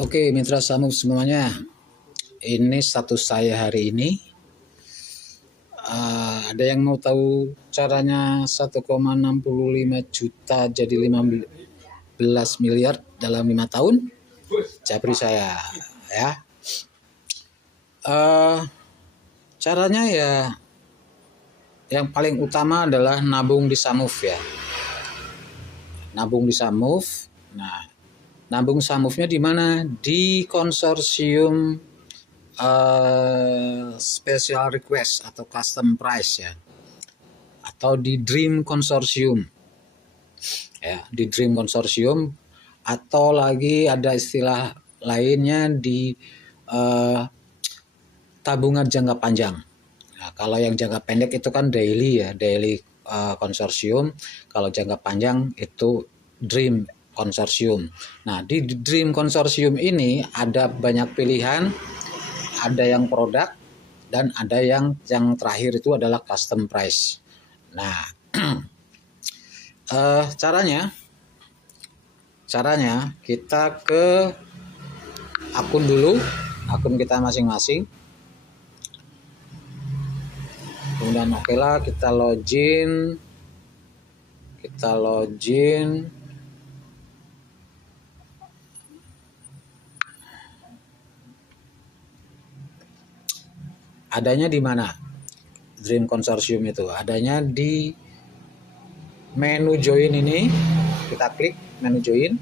Oke, mitra Samuf semuanya. Ini status saya hari ini. Ada yang mau tahu caranya 1,65 juta jadi 15 miliar dalam 5 tahun? Japri saya ya. Caranya ya yang paling utama adalah nabung di Samuf ya. Nabung di Samuf. Nah, nabung Samufnya di mana? Di konsorsium special request atau custom price ya, atau di Dream Consortium ya, di Dream Consortium, atau lagi ada istilah lainnya di tabungan jangka panjang. Nah, kalau yang jangka pendek itu kan daily ya, daily konsorsium. Kalau jangka panjang itu Dream Consortium. Nah, di Dream Consortium ini ada banyak pilihan, ada yang produk dan ada yang terakhir itu adalah custom price. Nah, caranya kita ke akun dulu, akun kita masing-masing. Kemudian oke lah, kita login. Adanya di mana? Dream Consortium itu adanya di menu join ini. Kita klik menu join.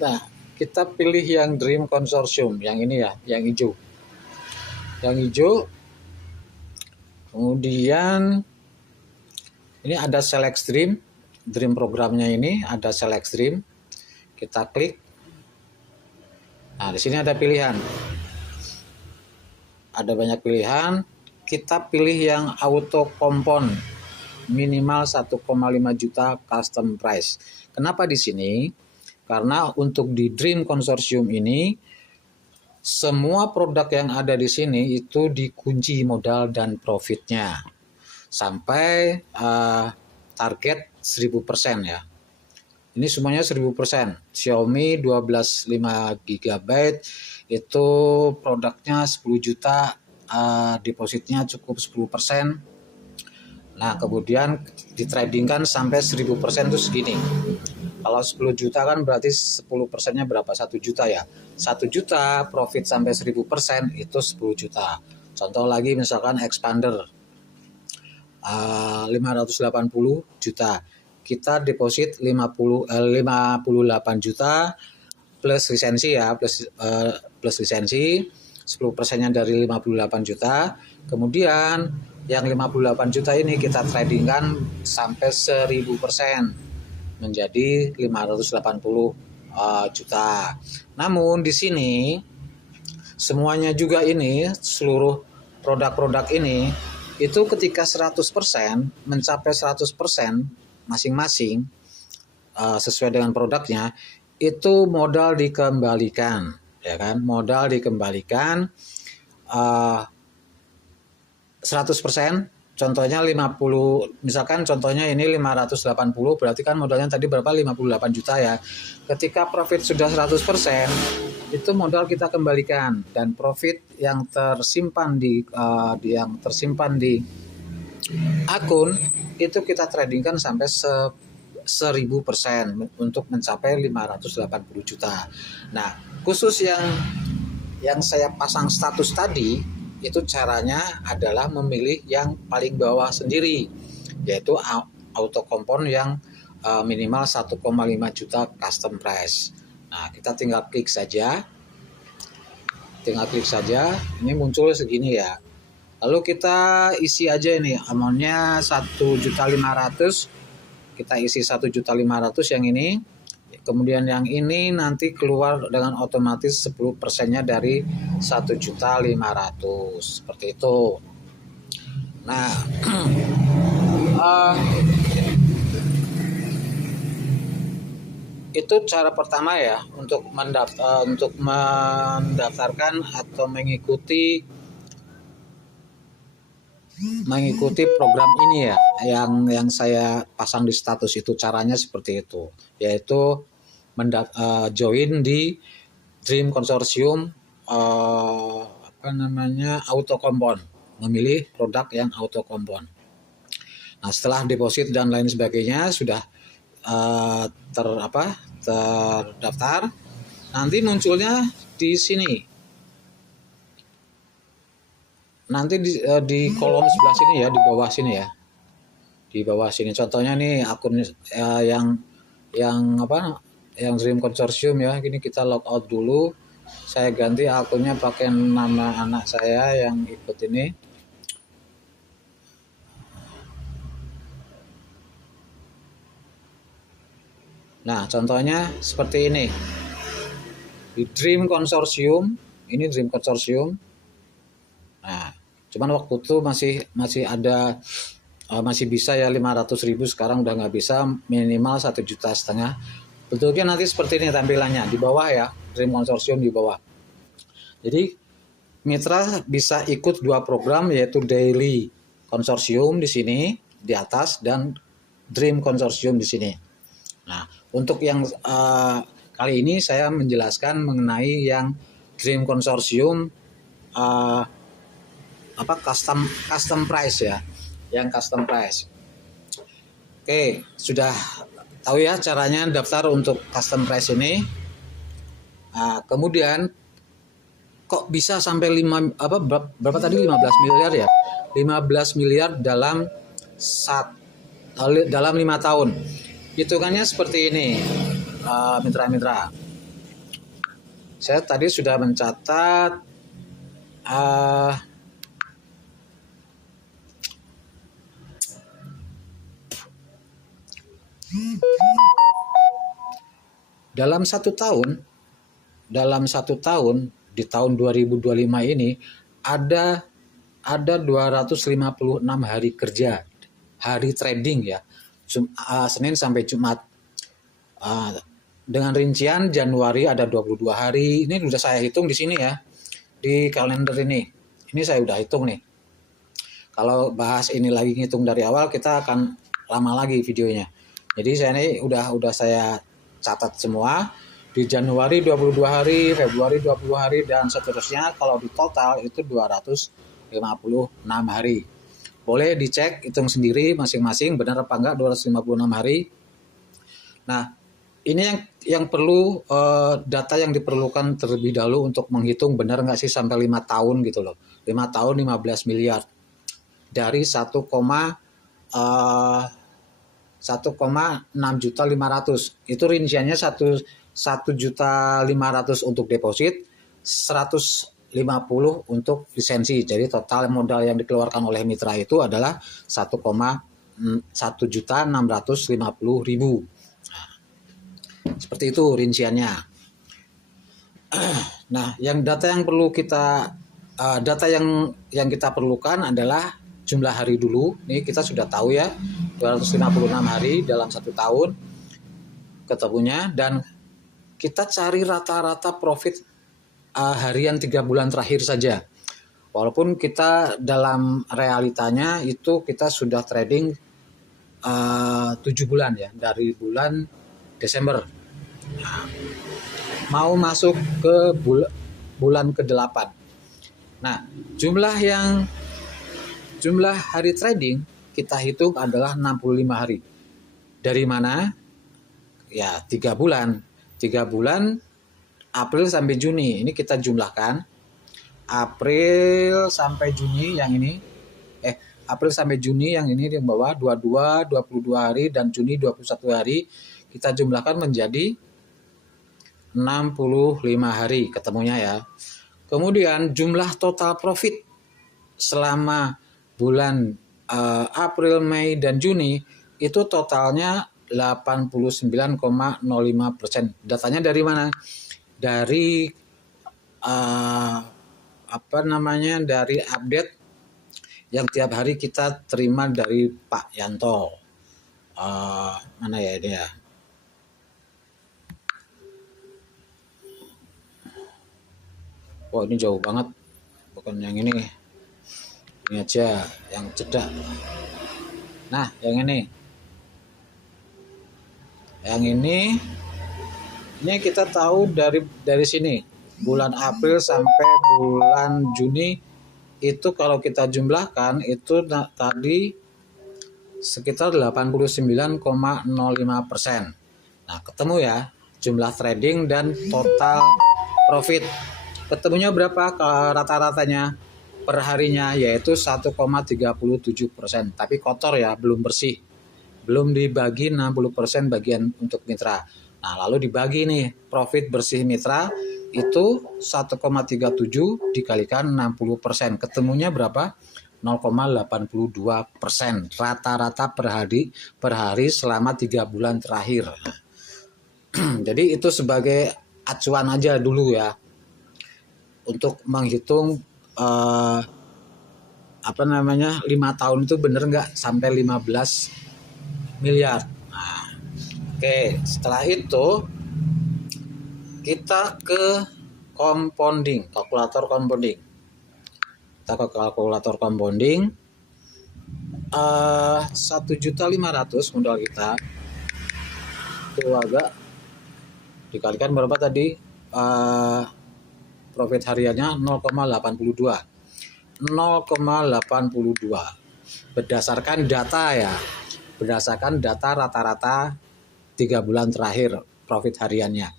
Nah, kita pilih yang Dream Consortium, yang ini ya, yang hijau. Yang hijau. Kemudian ini ada select stream. Dream programnya ini ada select stream. Kita klik. Nah, di sini ada pilihan. Ada banyak pilihan. Kita pilih yang auto compound minimal 1,5 juta custom price. Kenapa di sini? Karena untuk di Dream Consortium ini semua produk yang ada di sini itu dikunci modal dan profitnya sampai target 1000% ya. Ini semuanya 1000%. Xiaomi 12 5 GB itu produknya 10 juta, depositnya cukup 10%. Nah, kemudian ditradingkan sampai 1000% itu segini. Kalau 10 juta kan berarti 10%-nya berapa? 1 juta ya. 1 juta profit sampai 1000% itu 10 juta. Contoh lagi misalkan expander 580 juta. Kita deposit 58 juta plus lisensi ya, plus lisensi 10%-nya dari 58 juta. Kemudian yang 58 juta ini kita tradingkan sampai 1000% menjadi 580 juta. Namun di sini semuanya juga ini, seluruh produk-produk ini itu ketika 100% mencapai 100% masing-masing sesuai dengan produknya, itu modal dikembalikan ya kan, modal dikembalikan 100%. Contohnya 50, misalkan contohnya ini 580, berarti kan modalnya tadi berapa? 58 juta ya. Ketika profit sudah 100%, itu modal kita kembalikan, dan profit yang tersimpan di akun itu kita tradingkan sampai 1000% untuk mencapai 580 juta. Nah, khusus yang saya pasang status tadi, itu caranya adalah memilih yang paling bawah sendiri, yaitu auto compound yang minimal 1,5 juta custom price. Nah, kita tinggal klik saja. Ini muncul segini ya. Lalu kita isi aja ini amountnya 1.500.000. Kita isi 1.500.000 yang ini. Kemudian yang ini nanti keluar dengan otomatis 10%-nya dari 1.500.000. Seperti itu. Nah, itu cara pertama ya untuk mendaftarkan atau mengikuti program ini ya, yang saya pasang di status itu. Caranya seperti itu, yaitu join di Dream Consortium auto compound, memilih produk yang auto compound. Nah, setelah deposit dan lain sebagainya sudah terdaftar, nanti munculnya di sini. Nanti di kolom sebelah sini ya, di bawah sini ya. Di bawah sini contohnya nih akun yang Dream Consortium ya. Ini kita logout dulu. Saya ganti akunnya pakai nama anak saya yang ikut ini. Nah, contohnya seperti ini. Di Dream Consortium, ini Dream Consortium. Nah, cuman waktu itu masih ada masih bisa ya 500.000, sekarang udah nggak bisa, minimal 1,5 juta. Bentuknya nanti seperti ini tampilannya di bawah ya, Dream Consortium di bawah. Jadi mitra bisa ikut 2 program, yaitu Daily Consortium di sini di atas dan Dream Consortium di sini. Nah, untuk yang kali ini saya menjelaskan mengenai yang Dream Consortium custom price ya, yang custom price. Oke, sudah tahu ya caranya daftar untuk custom price ini. Nah, kemudian kok bisa sampai berapa tadi 15 miliar ya? 15 miliar dalam 5 tahun. Hitungannya seperti ini, mitra-mitra. Saya tadi sudah mencatat dalam satu tahun di tahun 2025 ini ada 256 hari kerja, hari trading ya, Senin sampai Jumat. Dengan rincian Januari ada 22 hari. Ini sudah saya hitung di sini ya, di kalender ini. Ini saya udah hitung nih. Kalau bahas ini lagi ngitung dari awal, kita akan lama lagi videonya. Jadi saya ini udah saya catat semua. Di Januari 22 hari, Februari 20 hari, dan seterusnya. Kalau di total itu 256 hari. Boleh dicek, hitung sendiri masing-masing benar apa enggak 256 hari. Nah, ini yang perlu data yang diperlukan terlebih dahulu untuk menghitung benar nggak sih sampai 5 tahun gitu loh. 5 tahun 15 miliar. Dari 1,6 juta 500. Itu rinciannya 1.500.000 untuk deposit, 150 untuk lisensi. Jadi total modal yang dikeluarkan oleh mitra itu adalah 1.650.000. Seperti itu rinciannya. Nah, data yang kita perlukan adalah jumlah hari dulu. Ini kita sudah tahu ya, 256 hari dalam 1 tahun ketemunya, dan kita cari rata-rata profit harian 3 bulan terakhir saja. Walaupun kita dalam realitanya itu kita sudah trading 7 bulan ya, dari bulan Desember. Nah, mau masuk ke bulan ke-8. Nah, jumlah hari trading kita hitung adalah 65 hari. Dari mana? Ya, 3 bulan. 3 bulan April sampai Juni. Ini kita jumlahkan. April sampai Juni yang ini. April sampai Juni yang ini di bawah 22 hari, dan Juni 21 hari. Kita jumlahkan menjadi 65 hari ketemunya ya. Kemudian jumlah total profit selama bulan April, Mei, dan Juni itu totalnya 89,05%. Datanya dari mana? Dari dari update yang tiap hari kita terima dari Pak Yanto. Mana ya ini ya? Oh, ini jauh banget. Bukan yang ini. Ini aja yang cedak. Nah, yang ini. Yang ini Ini kita tahu dari sini bulan April sampai bulan Juni itu kalau kita jumlahkan itu tadi sekitar 89,05%. Nah, ketemu ya jumlah trading dan total profit. Ketemunya berapa rata-ratanya per harinya, yaitu 1,37%. Tapi kotor ya, belum bersih. Belum dibagi 60% bagian untuk mitra. Nah, lalu dibagi nih profit bersih mitra itu 1,37 dikalikan 60%. Ketemunya berapa? 0,82% rata-rata per hari selama 3 bulan terakhir. Jadi itu sebagai acuan aja dulu ya untuk menghitung 5 tahun itu bener nggak sampai 15 miliar. Nah, oke, setelah itu kita ke compounding, kalkulator compounding. Kita ke kalkulator compounding. 1.500.000 modal kita itu agak dikalikan berapa tadi, profit hariannya 0,82 berdasarkan data rata-rata 3 bulan terakhir profit hariannya.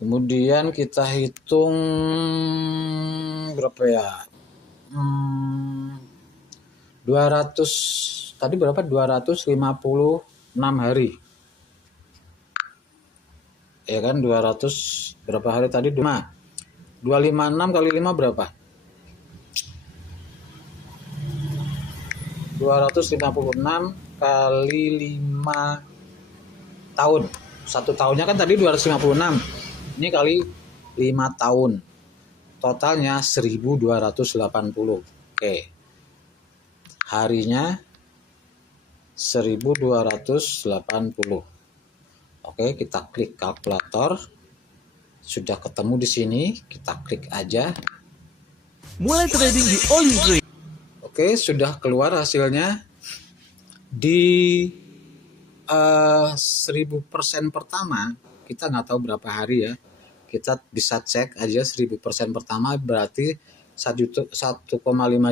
Kemudian kita hitung berapa ya, 200 tadi berapa, 256 hari ya kan, 200 berapa hari tadi, 256 kali 5 berapa, 256 kali 5 tahun. Satu tahunnya kan tadi 256, ini kali 5 tahun, totalnya 1280. Oke, harinya 1280. Oke, kita klik kalkulator. Sudah ketemu di sini, kita klik aja. Mulai trading di All In Trade. Oke, sudah keluar hasilnya. Di 1000% pertama, kita nggak tahu berapa hari ya. Kita bisa cek aja 1000% pertama berarti 1,5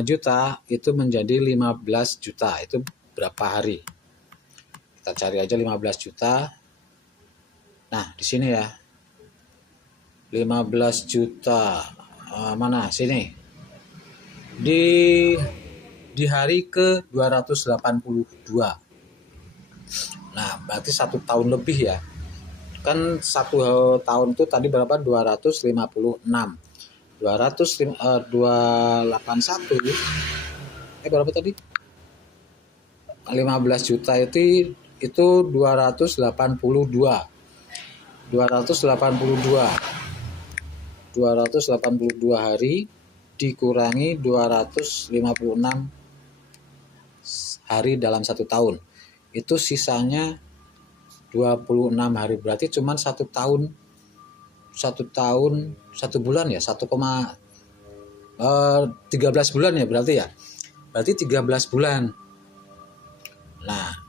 juta itu menjadi 15 juta. Itu berapa hari? Kita cari aja 15 juta. Nah, di sini ya. 15 juta. Mana? Sini. Di hari ke 282. Nah, berarti 1 tahun lebih ya. Kan 1 tahun itu tadi berapa? 256. 281. Berapa tadi? 15 juta itu 282. 282 hari dikurangi 256 hari dalam 1 tahun. Itu sisanya 26 hari, berarti cuma 1 tahun 1 bulan ya, 13 bulan ya berarti ya. Berarti 13 bulan. Nah,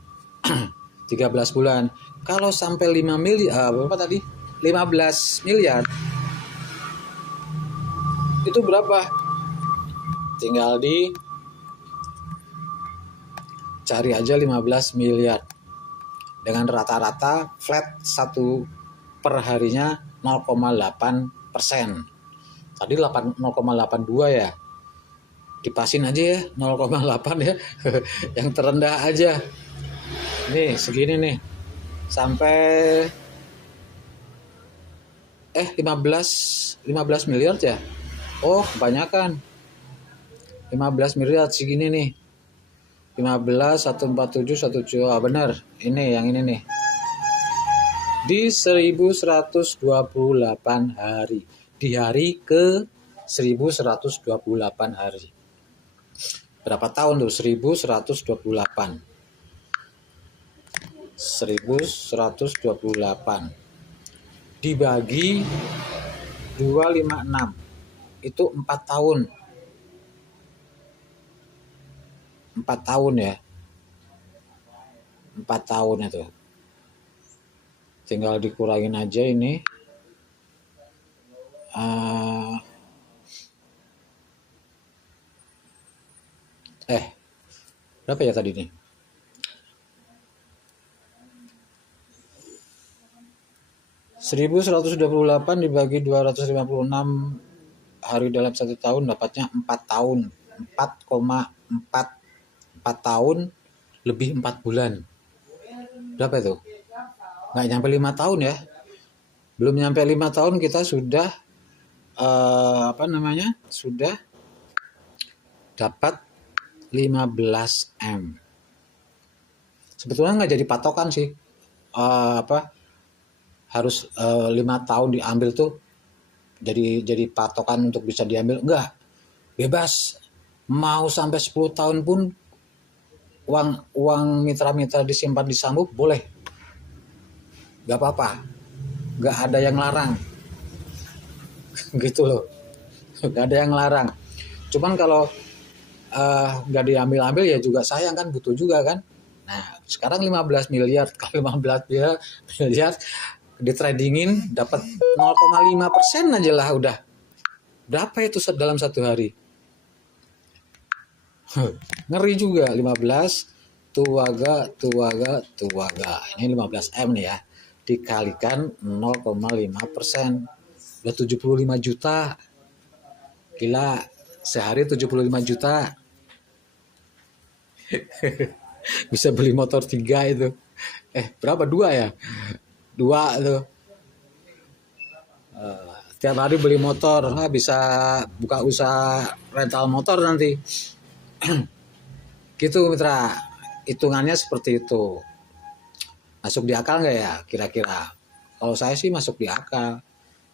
13 bulan. Kalau sampai 5 miliar, berapa tadi? 15 miliar. Itu berapa? Tinggal cari aja 15 miliar. Dengan rata-rata flat 1 per harinya 0,8%. Tadi 0,82 ya. Dipasin aja ya 0,8 ya. Yang terendah aja. Nih segini nih. Sampai 15 miliar ya. Oh, kebanyakan. 15 miliar segini nih. 15 147 17. Benar. Ini yang ini nih. Di 1128 hari. Di hari ke 1128 hari. Berapa tahun tuh? 1128. 1128 dibagi 256 itu 4 tahun. 4 tahun ya. 4 tahun itu. tinggal dikurangin aja ini. Berapa ya tadi nih? (1.128) dibagi 256 hari dalam 1 tahun, dapatnya 4 tahun. 4 tahun lebih 4 bulan. Berapa itu? Nggak nyampe 5 tahun ya. Belum nyampe 5 tahun kita sudah sudah dapat 15 M. Sebetulnya nggak jadi patokan sih. Harus 5 tahun diambil tuh jadi patokan untuk bisa diambil. Enggak. Bebas. Mau sampai 10 tahun pun uang mitra-mitra disimpan di Sambuk boleh. Nggak apa-apa. Nggak ada yang larang. Gitu loh. Nggak ada yang larang. Cuman kalau nggak diambil-ambil ya juga sayang kan, butuh juga kan. Nah sekarang 15 miliar. Kalau 15 miliar ditradingin dapat 0,5% aja lah udah. Berapa itu dalam 1 hari? Ngeri juga. 15 tuaga. Ini 15 M nih ya. Dikalikan 0,5%. Udah 75 juta. Gila, sehari 75 juta. Bisa beli motor 3 itu. Berapa? 2 ya? 2 tuh. Tiap hari beli motor, bisa buka usaha rental motor nanti. Gitu mitra, hitungannya seperti itu. Masuk di akal nggak ya kira-kira? Kalau saya sih masuk di akal.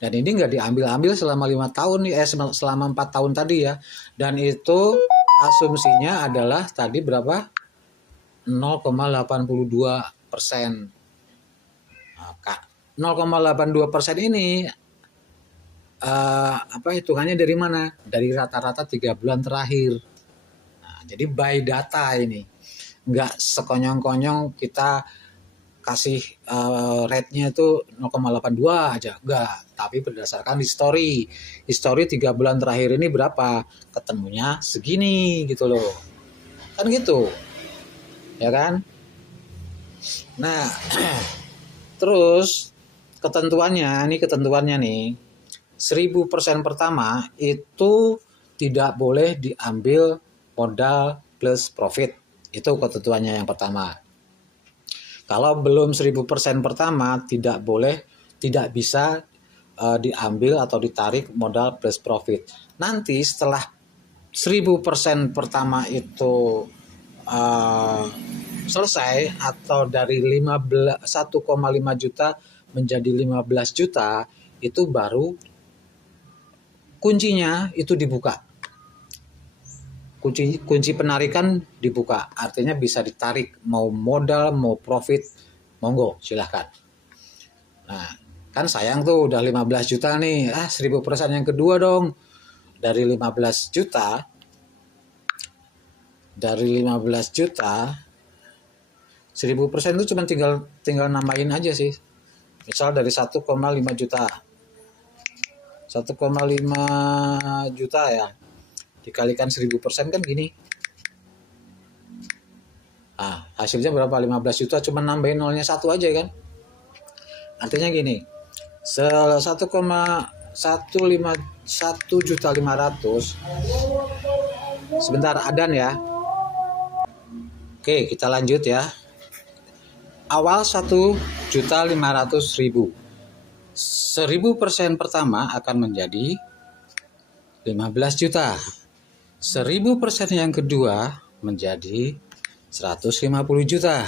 Dan ini nggak diambil-ambil selama 5 tahun nih, selama 4 tahun tadi ya. Dan itu asumsinya adalah tadi berapa? 0,82%. 0,82% ini hitungannya dari mana? Dari rata-rata 3 bulan terakhir. Nah, jadi by data ini, nggak sekonyong-konyong kita kasih rate-nya itu 0,82 aja, enggak. Tapi berdasarkan histori 3 bulan terakhir ini berapa? Ketemunya segini gitu loh. Kan gitu. Ya kan? Nah, terus ketentuannya nih 1000% pertama itu tidak boleh diambil modal plus profit. Itu ketentuannya yang pertama. Kalau belum 1000% pertama tidak bisa diambil atau ditarik modal plus profit. Nanti setelah 1000% pertama itu selesai atau dari 1,5 juta menjadi 15 juta itu baru kuncinya itu dibuka. Kunci penarikan dibuka, artinya bisa ditarik mau modal mau profit, monggo silahkan. Nah kan sayang tuh udah 15 juta nih, 1000% yang kedua dong. Dari 15 juta 1000% itu cuma tinggal nambahin aja sih. Misal dari 1,5 juta 1,5 juta ya, dikalikan 1000% kan gini. Hasilnya berapa? 15 juta, cuma nambahin nolnya 1 aja kan. Artinya gini, 1,151.500. Sebentar adan ya. Oke, kita lanjut ya. Awal 1.500.000. 1000% pertama akan menjadi 15 juta. 1000% yang kedua menjadi 150 juta.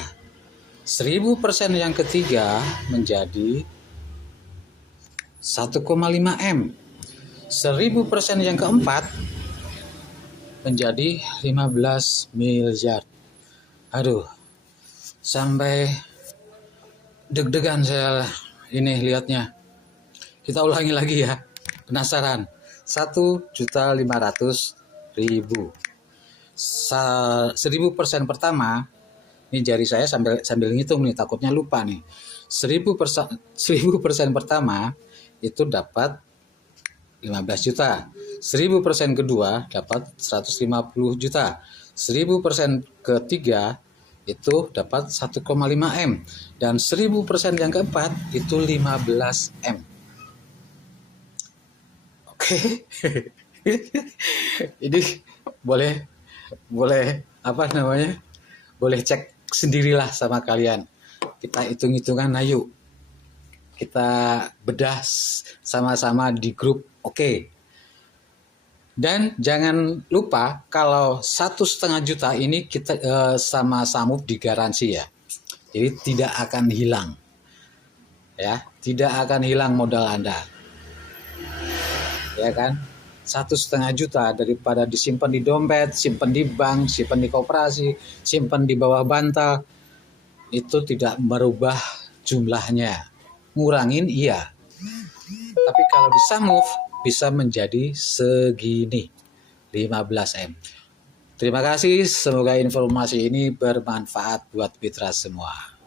1000% yang ketiga menjadi 1,5 M. 1000% yang keempat menjadi 15 miliar. Aduh, sampai deg-degan saya ini lihatnya. Kita ulangi lagi ya, penasaran. 1.500.000. 1000% pertama, ini jari saya sambil ngitung nih, takutnya lupa nih. 1000% pertama itu dapat 15 juta. 1000% kedua dapat 150 juta. 1000% ketiga itu dapat 1,5 M. Dan 1000% yang keempat itu 15 M. Oke. Ini boleh apa namanya? Boleh cek sendirilah sama kalian. Kita hitung-hitungan, ayo. Kita bedah sama-sama di grup. Oke. Dan jangan lupa kalau 1,5 juta ini kita sama Samuf digaransi ya. Jadi tidak akan hilang. Ya, tidak akan hilang modal Anda. Ya kan? 1,5 juta daripada disimpan di dompet, simpan di bank, simpan di koperasi, simpan di bawah bantal, itu tidak merubah jumlahnya. Ngurangin iya. Tapi kalau di Samuf bisa menjadi segini, 15 M. Terima kasih, semoga informasi ini bermanfaat buat mitra semua.